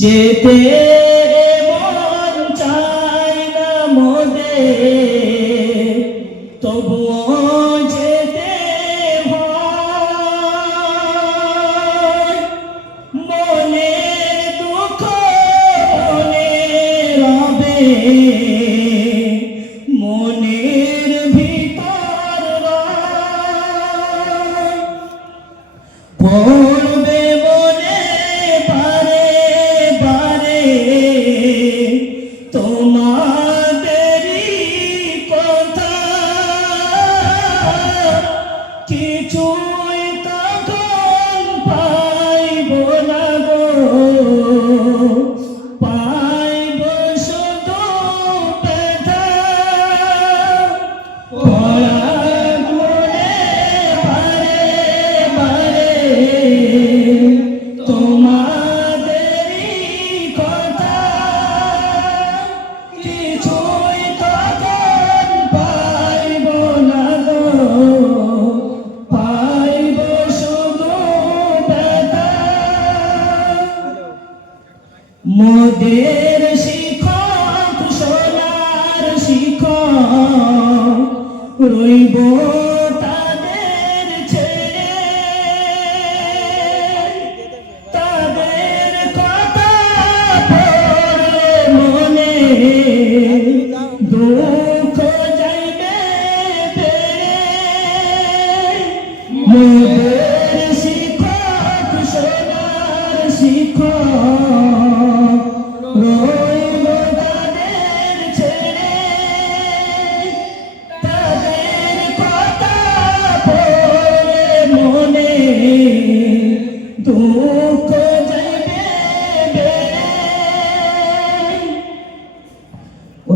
যেতে মন চায় না মোদে তবুও যেতে মনে দুঃখ মনে রবে। মোদের শিখ কুশলার শিখ রইব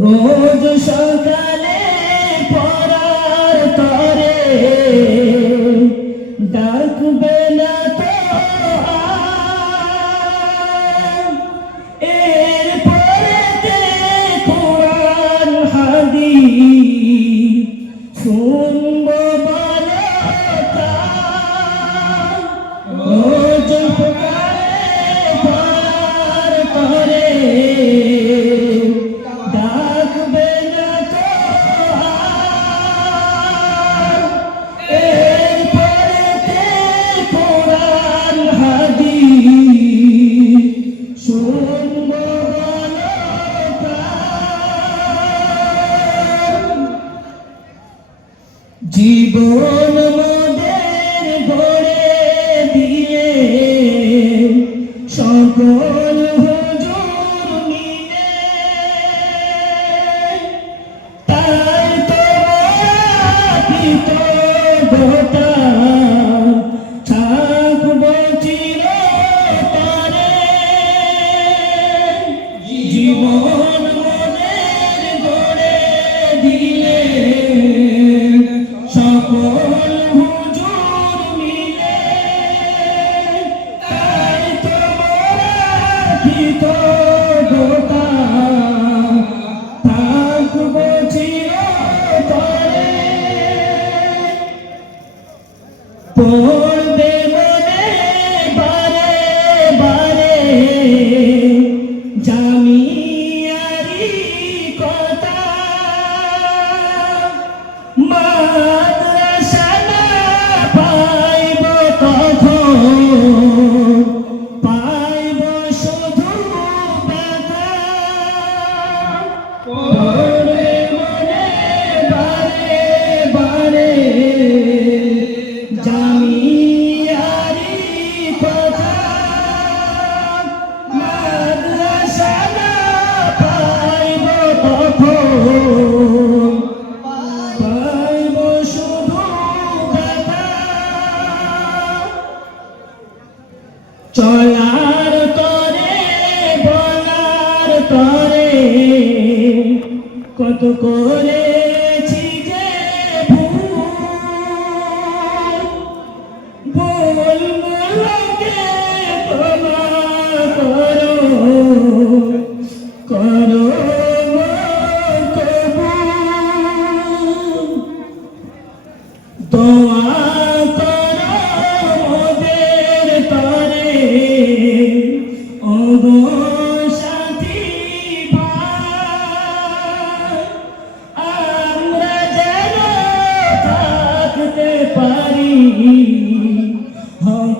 রোজ সকালে পড়ার তরে ডাকবে না জীবন মোদের ভরে দিয়ে সকল হুজুর মিলে। তাই তো পিত গোটা থাকব চির জীবন Então করে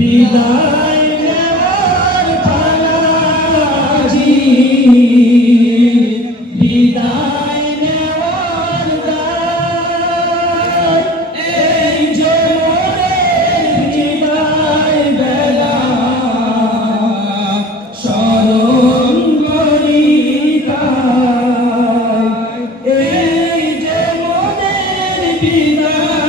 বিদায় নেওয়ার পালা জি বিদায় নেওয়ার দায় এই যে বিদায় বেলা। স্মরণ করি এই যে মনের বিদায়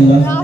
Senhor.